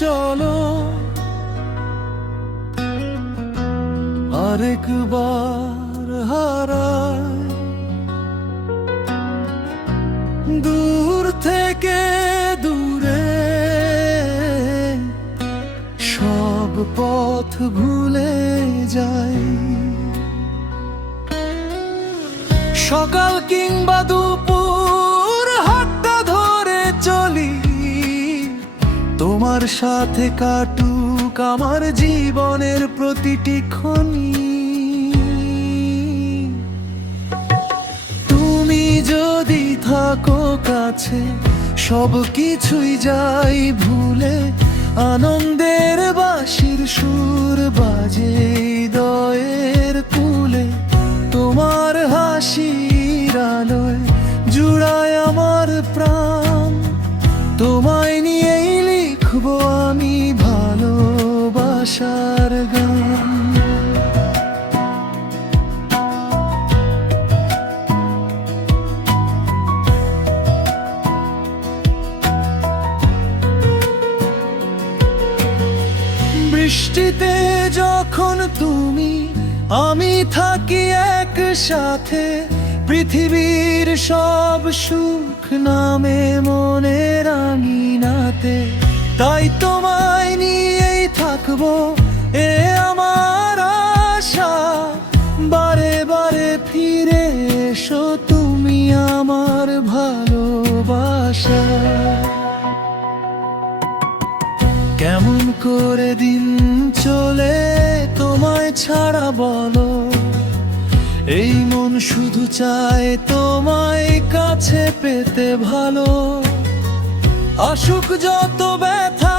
চলো আরেকবার হারাই দূর থেকে দূরে সব পথ ভুলে যাই সকাল কিংবা দুপুর হাতটা ধরে চলি তোমার সাথে কাটুক আমার জীবনের প্রতিটি ক্ষণি তুমি যদি থাকো কাছে সব কিছুই যাই ভুলে আনন্দের বাঁশির সুর বাজে হৃদয়ের কুলে তোমার হাসির আলোয় জুড়ায় আমার প্রাণ তোমায় নিয়েই লিখবো আমি ভালোবাসার গান বৃষ্টিতে যখন তুমি আমি থাকি একসাথে পৃথিবীর সব সুখ নামে মনের আঙিনাতে তাই তোমায় নিয়েই থাকবো এ আমার আশা বারে বারে ফিরে এসো তুমি আমার ভালোবাসা কেমন করে দিন চলে তোমায় ছাড়া বলো এই মন শুধু চায় তোমায় কাছে পেতে ভালো আসুক যত ব্যথা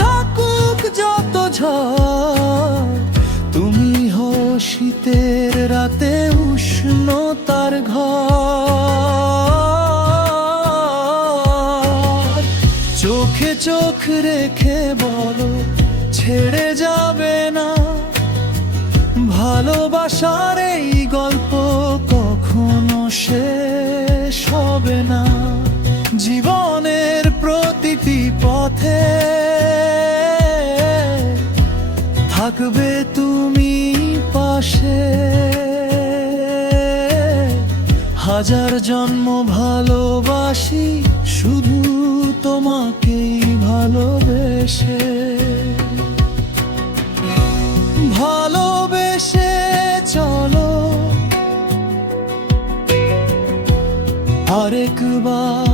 থাকুক যত ঝড় তুমি হও শীতের রাতে উষ্ণতার ঘর চোখে চোখ রেখে বলো ছেড়ে যাবে না ভালোবাসার এই গল্প কখনো শেষ হবে না জীবনের প্রতিটি পথে থাকবে তুমি পাশে হাজার জন্ম ভালোবাসি শুধু তোমাকেই ভালোবেসে ভালোবেসে চলো আরেকবার